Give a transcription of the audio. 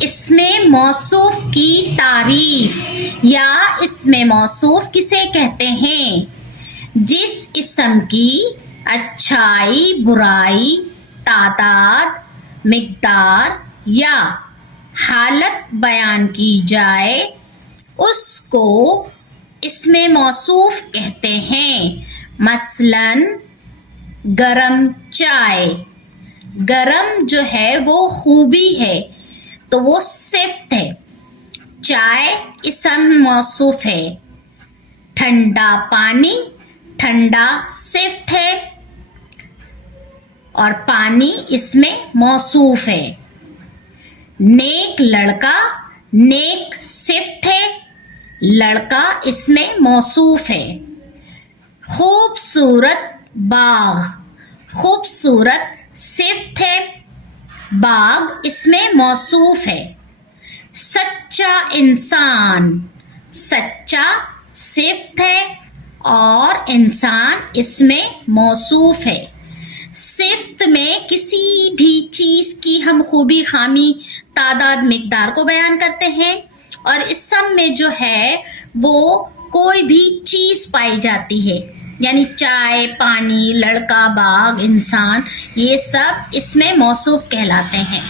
اسم موصوف کی تعریف یا اسم موصوف کسے کہتے ہیں؟ جس اسم کی اچھائی، برائی، تعداد، مقدار یا حالت بیان کی جائے اس کو اسم موصوف کہتے ہیں۔ مثلاً گرم چائے، گرم جو ہے وہ خوبی ہے تو وہ صفت ہے، چائے اسم موصوف ہے۔ ٹھنڈا پانی، ٹھنڈا صفت ہے اور پانی اسم موصوف ہے۔ نیک لڑکا، نیک صفت ہے، لڑکا اسم موصوف ہے۔ خوبصورت باغ، خوبصورت صفت ہے، باغ اسم موصوف ہے۔ سچا انسان، سچا صفت ہے اور انسان اسم موصوف ہے۔ صفت میں کسی بھی چیز کی ہم خوبی، خامی، تعداد، مقدار کو بیان کرتے ہیں، اور اسم میں جو ہے وہ کوئی بھی چیز پائی جاتی ہے، یعنی چائے، پانی، لڑکا، باغ، انسان، یہ سب اسم موصوف کہلاتے ہیں۔